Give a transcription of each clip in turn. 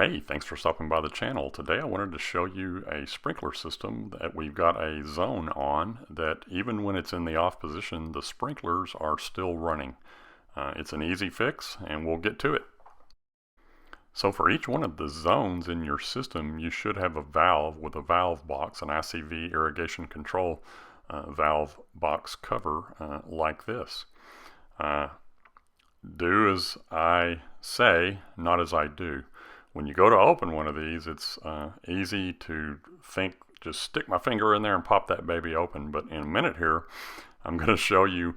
Hey, thanks for stopping by the channel. Today I wanted to show you a sprinkler system that we've got a zone on that even when it's in the off position, the sprinklers are still running. It's an easy fix and we'll get to it. So for each one of the zones in your system, you should have a valve with a valve box, an ICV irrigation control valve box cover like this. Do as I say, not as I do. When you go to open one of these, it's easy to think, just stick my finger in there and pop that baby open. But in a minute here, I'm going to show you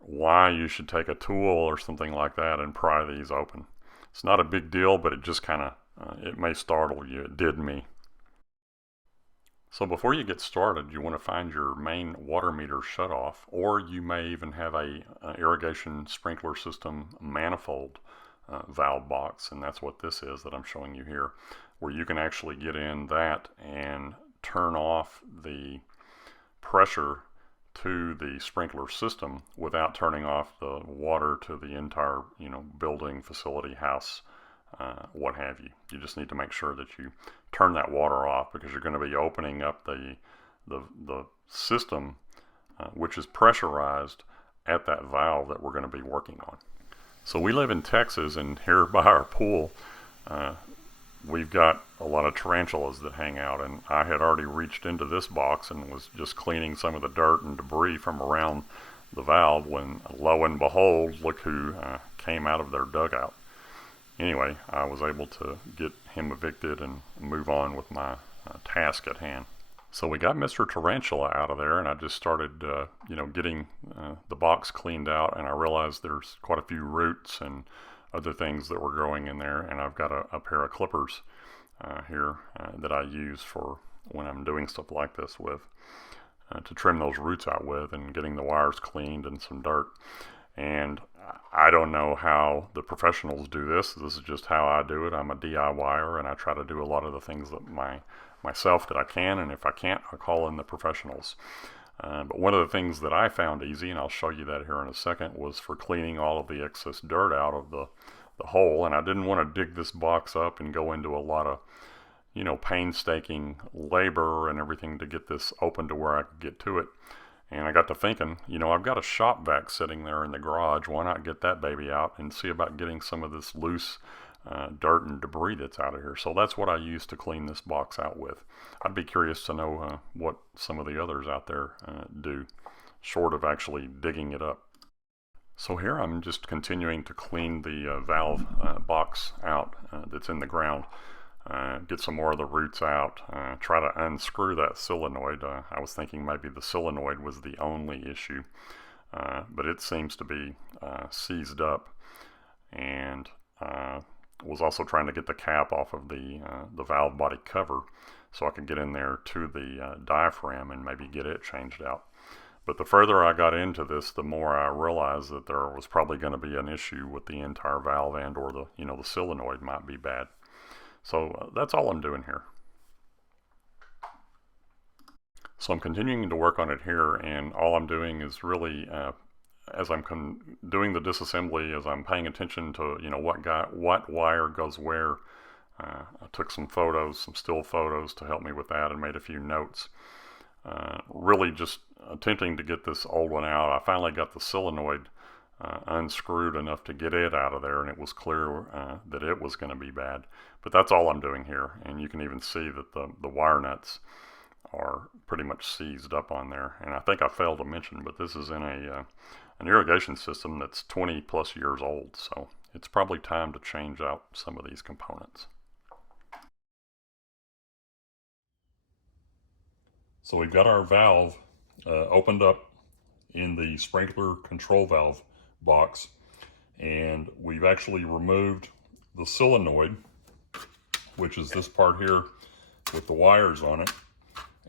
why you should take a tool or something like that and pry these open. It's not a big deal, but it just kind of, it may startle you. It did me. So before you get started, you want to find your main water meter shut off, or you may even have a irrigation sprinkler system manifold valve box, and that's what this is that I'm showing you here, where you can actually get in that and turn off the pressure to the sprinkler system without turning off the water to the entire building, facility, house, what have you. You just need to make sure that you turn that water off, because you're going to be opening up the system which is pressurized at that valve that we're going to be working on. So we live in Texas, and here by our pool we've got a lot of tarantulas that hang out, and I had already reached into this box and was just cleaning some of the dirt and debris from around the valve when, lo and behold, look who came out of their dugout. Anyway, I was able to get him evicted and move on with my task at hand. So we got Mr. Tarantula out of there, and I just started, getting the box cleaned out, and I realized there's quite a few roots and other things that were growing in there, and I've got a pair of clippers here that I use for when I'm doing stuff like this with, to trim those roots out with, and getting the wires cleaned and some dirt. And I don't know how the professionals do this. This is just how I do it. I'm a DIYer, and I try to do a lot of the things that myself that I can, and if I can't, I'll call in the professionals. But one of the things that I found easy, and I'll show you that here in a second, was for cleaning all of the excess dirt out of the hole. And I didn't want to dig this box up and go into a lot of painstaking labor and everything to get this open to where I could get to it. And I got to thinking, I've got a shop vac sitting there in the garage. Why not get that baby out and see about getting some of this loose dirt and debris that's out of here. So that's what I use to clean this box out with. I'd be curious to know what some of the others out there do, short of actually digging it up. So here I'm just continuing to clean the valve box out that's in the ground. Get some more of the roots out, try to unscrew that solenoid. I was thinking maybe the solenoid was the only issue, but it seems to be seized up, and was also trying to get the cap off of the valve body cover so I could get in there to the diaphragm and maybe get it changed out. But the further I got into this, the more I realized that there was probably going to be an issue with the entire valve, and or the solenoid might be bad. So that's all I'm doing here. So I'm continuing to work on it here, and all I'm doing is really, as I'm doing the disassembly, as I'm paying attention to what wire goes where. I took some photos, some still photos to help me with that, and made a few notes. Really just attempting to get this old one out. I finally got the solenoid unscrewed enough to get it out of there, and it was clear that it was going to be bad. But that's all I'm doing here, and you can even see that the wire nuts are pretty much seized up on there. And I think I failed to mention, but this is in an irrigation system that's 20 plus years old, so it's probably time to change out some of these components. So we've got our valve opened up in the sprinkler control valve box, and we've actually removed the solenoid, which is this part here with the wires on it,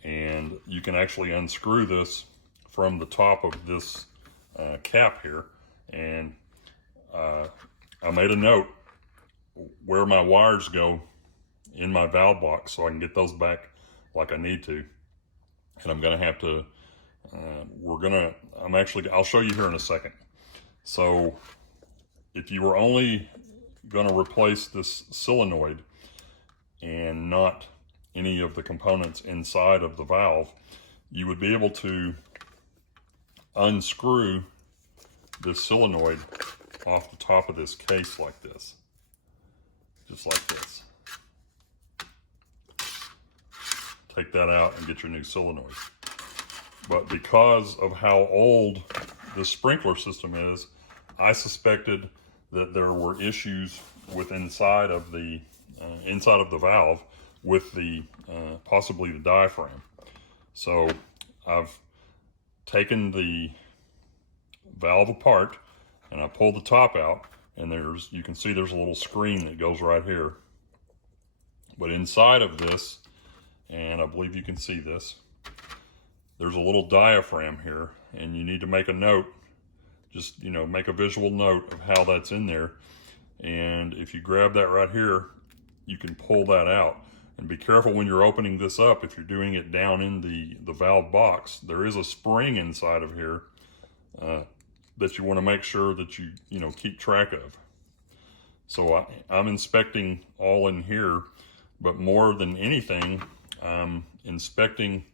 and you can actually unscrew this from the top of this cap here. And I made a note where my wires go in my valve box so I can get those back like I need to. And I'm going to have to, I'll show you here in a second. So if you were only going to replace this solenoid, and not any of the components inside of the valve, you would be able to unscrew this solenoid off the top of this case like this, just like this. Take that out and get your new solenoid. But because of how old this sprinkler system is, I suspected that there were issues with inside of the valve with the possibly the diaphragm. So I've taken the valve apart and I pulled the top out, and you can see there's a little screen that goes right here. But inside of this, and I believe you can see this, there's a little diaphragm here, and you need to make a note, just, you know, make a visual note of how that's in there. And if you grab that right here, you can pull that out. And be careful when you're opening this up. If you're doing it down in the valve box, there is a spring inside of here that you want to make sure that you keep track of. So I'm inspecting all in here, but more than anything, I'm inspecting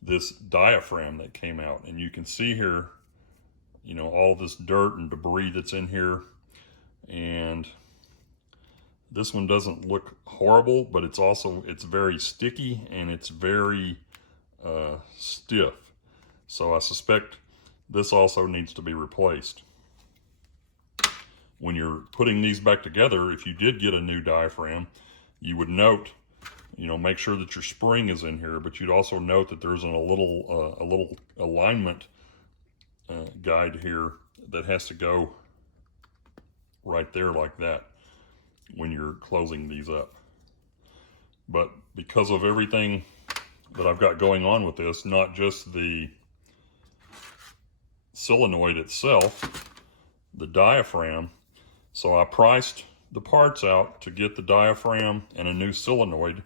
this diaphragm that came out. And you can see here, you know, all this dirt and debris that's in here. And this one doesn't look horrible, but it's very sticky and it's very stiff. So I suspect this also needs to be replaced. When you're putting these back together, if you did get a new diaphragm, you would note, you know, make sure that your spring is in here, but you'd also note that there's a little alignment guide here that has to go right there like that when you're closing these up. But because of everything that I've got going on with this, not just the solenoid itself, the diaphragm, so I priced the parts out to get the diaphragm and a new solenoid,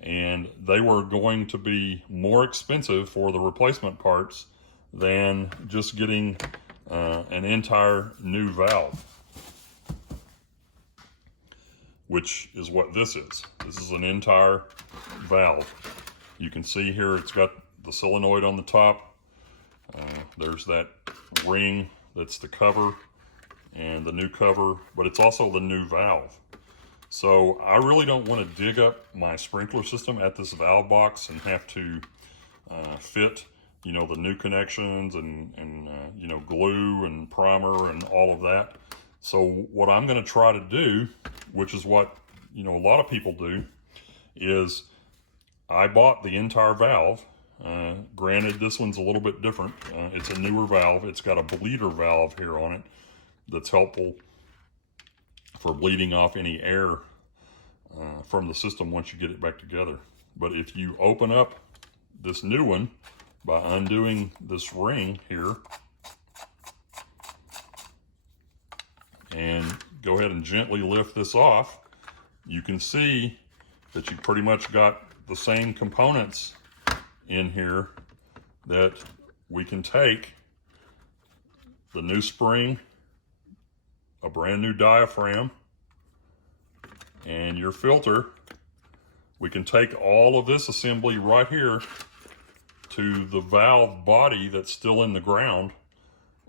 and they were going to be more expensive for the replacement parts than just getting an entire new valve, which is what this is. This is an entire valve. You can see here it's got the solenoid on the top. There's that ring that's the cover and the new cover, but it's also the new valve. So I really don't want to dig up my sprinkler system at this valve box and have to fit, you know, the new connections and you know, glue and primer and all of that. So what I'm going to try to do, which is what, you know, a lot of people do, is I bought the entire valve. Granted, this one's a little bit different. It's a newer valve. It's got a bleeder valve here on it that's helpful for bleeding off any air from the system once you get it back together. But if you open up this new one by undoing this ring here and go ahead and gently lift this off, you can see that you pretty much got the same components in here that we can take: the new spring, a brand new diaphragm, and your filter. We can take all of this assembly right here to the valve body that's still in the ground,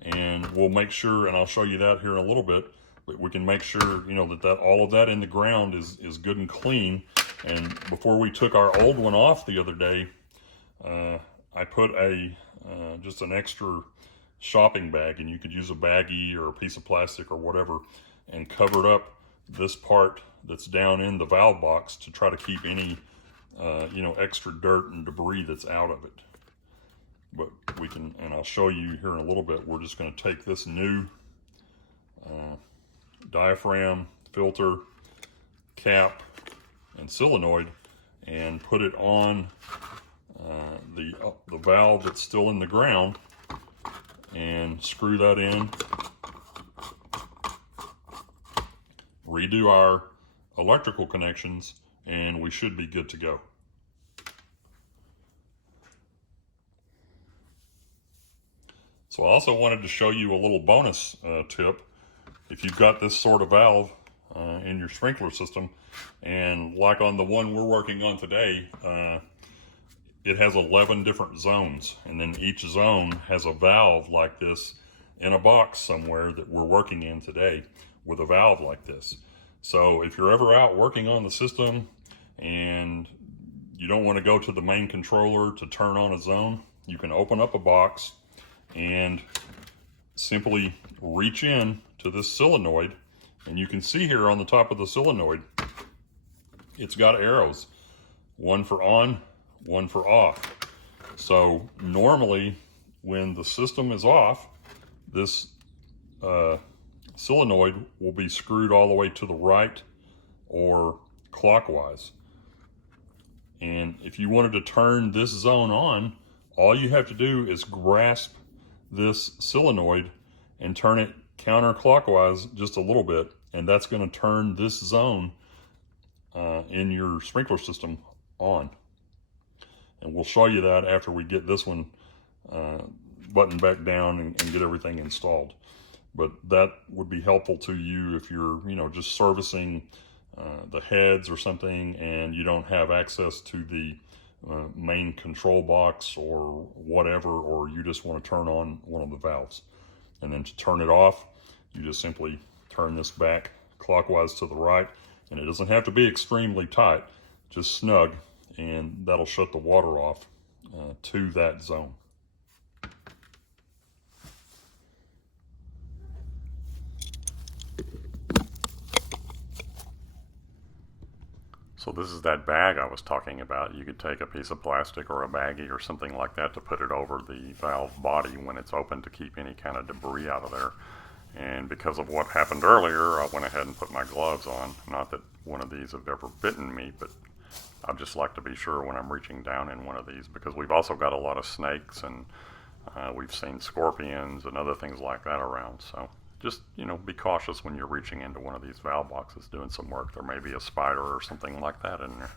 and we'll make sure, and I'll show you that here in a little bit, but we can make sure, you know, that all of that in the ground is good and clean. And before we took our old one off the other day, I put just an extra shopping bag, and you could use a baggie or a piece of plastic or whatever, and covered up this part that's down in the valve box to try to keep any you know, extra dirt and debris that's out of it. But we can, and I'll show you here in a little bit, we're just going to take this new diaphragm, filter, cap, and solenoid and put it on the valve that's still in the ground, and screw that in, redo our electrical connections, and we should be good to go. So I also wanted to show you a little bonus tip. If you've got this sort of valve in your sprinkler system. And like on the one we're working on today, it has 11 different zones, and then each zone has a valve like this in a box somewhere that we're working in today with a valve like this. So if you're ever out working on the system and you don't want to go to the main controller to turn on a zone, you can open up a box and simply reach in to this solenoid, and you can see here on the top of the solenoid, it's got arrows, one for on, one for off. So normally when the system is off, this solenoid will be screwed all the way to the right or clockwise. And if you wanted to turn this zone on, all you have to do is grasp this solenoid and turn it counterclockwise just a little bit, and that's going to turn this zone in your sprinkler system on. And we'll show you that after we get this one buttoned back down and get everything installed. But that would be helpful to you if you're, just servicing the heads or something and you don't have access to the main control box or whatever, or you just want to turn on one of the valves. And then to turn it off, you just simply turn this back clockwise to the right, and it doesn't have to be extremely tight, just snug, and that'll shut the water off to that zone. So this is that bag I was talking about. You could take a piece of plastic or a baggie or something like that to put it over the valve body when it's open to keep any kind of debris out of there. And because of what happened earlier, I went ahead and put my gloves on. Not that one of these have ever bitten me, but I just like to be sure when I'm reaching down in one of these, because we've also got a lot of snakes and we've seen scorpions and other things like that around. So just, be cautious when you're reaching into one of these valve boxes doing some work. There may be a spider or something like that in there.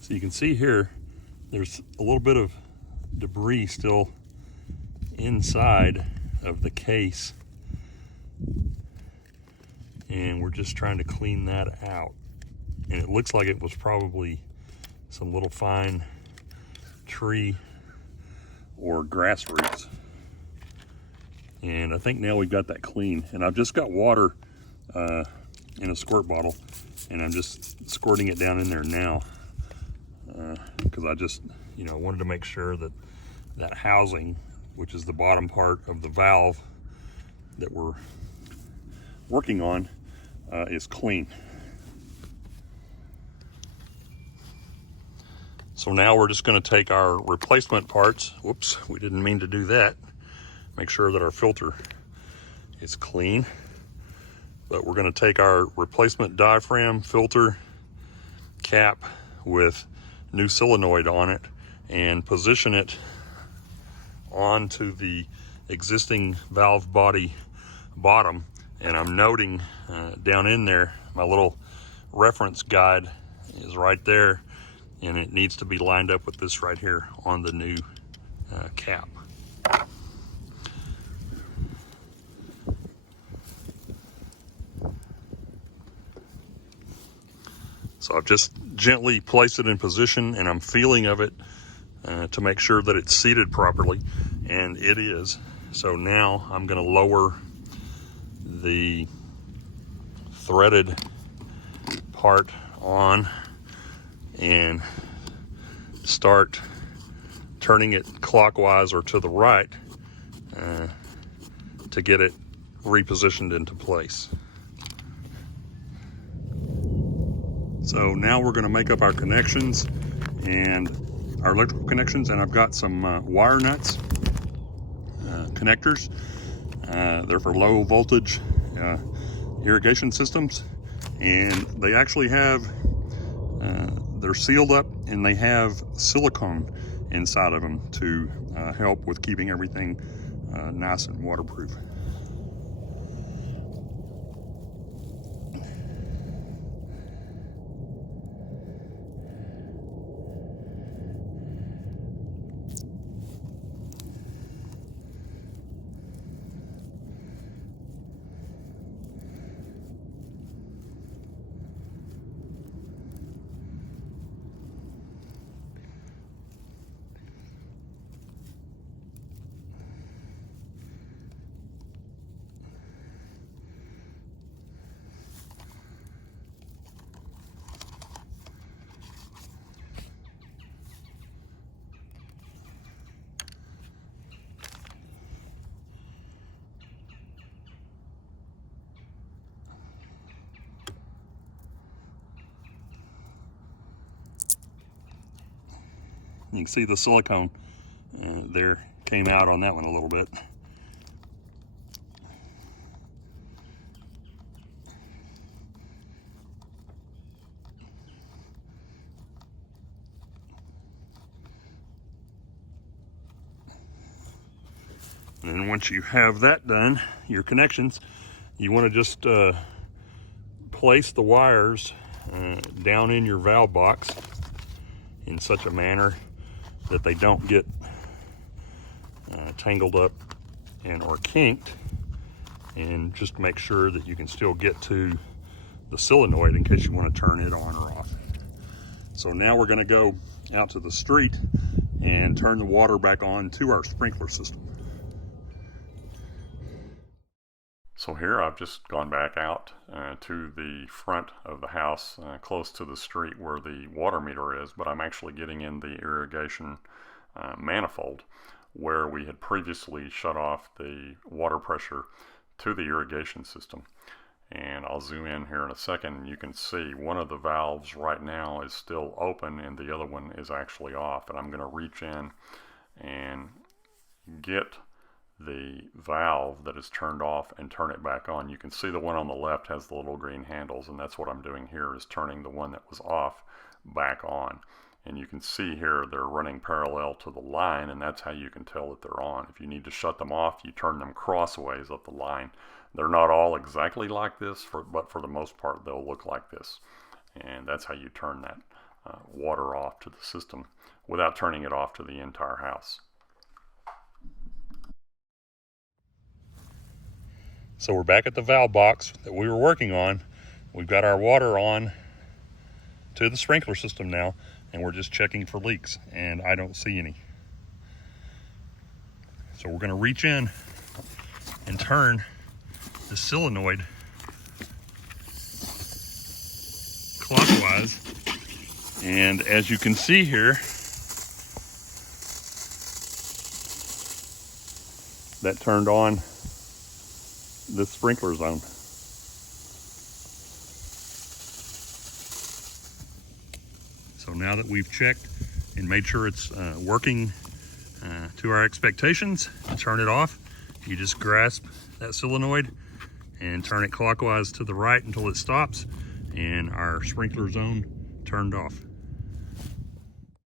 So you can see here, there's a little bit of debris still inside of the case. And we're just trying to clean that out. And it looks like it was probably some little fine tree or grass roots. And I think now we've got that clean. And I've just got water in a squirt bottle, and I'm just squirting it down in there now because I just, wanted to make sure that that housing, which is the bottom part of the valve that we're working on, is clean. So now we're just going to take our replacement parts. Whoops, we didn't mean to do that. Make sure that our filter is clean. But we're going to take our replacement diaphragm filter cap with new solenoid on it and position it onto the existing valve body bottom. And I'm noting down in there, my little reference guide is right there, and it needs to be lined up with this right here on the new cap. So I've just gently placed it in position, and I'm feeling of it to make sure that it's seated properly, and it is. So now I'm going to lower the threaded part on and start turning it clockwise or to the right to get it repositioned into place. So now we're going to make up our connections and our electrical connections, and I've got some wire nuts connectors. They're for low voltage irrigation systems, and they actually have they're sealed up, and they have silicone inside of them to help with keeping everything nice and waterproof. You can see the silicone there came out on that one a little bit. And then once you have that done, your connections, you want to just place the wires down in your valve box in such a manner that they don't get tangled up or kinked, and just make sure that you can still get to the solenoid in case you want to turn it on or off. So now we're going to go out to the street and turn the water back on to our sprinkler system. So here I've just gone back out to the front of the house, close to the street where the water meter is, but I'm actually getting in the irrigation manifold where we had previously shut off the water pressure to the irrigation system. And I'll zoom in here in a second, and you can see one of the valves right now is still open and the other one is actually off. And I'm going to reach in and get the valve that is turned off and turn it back on. You can see the one on the left has the little green handles, and that's what I'm doing here, is turning the one that was off back on. And you can see here they're running parallel to the line, and that's how you can tell that they're on. If you need to shut them off, you turn them crossways up the line. They're not all exactly like this, but for the most part they'll look like this. And that's how you turn that water off to the system without turning it off to the entire house. So we're back at the valve box that we were working on. We've got our water on to the sprinkler system now, and we're just checking for leaks, and I don't see any. So we're going to reach in and turn the solenoid clockwise, and as you can see here, that turned on the sprinkler zone. So now that we've checked and made sure it's working to our expectations, turn it off. You just grasp that solenoid and turn it clockwise to the right until it stops, and our sprinkler zone turned off.